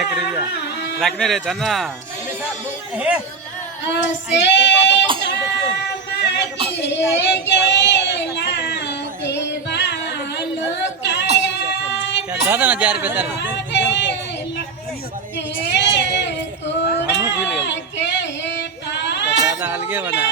एक रुपया रखने रहता ना क्या दादा ना 1000 रुपये तर हम भूल गए दादा अलगे बना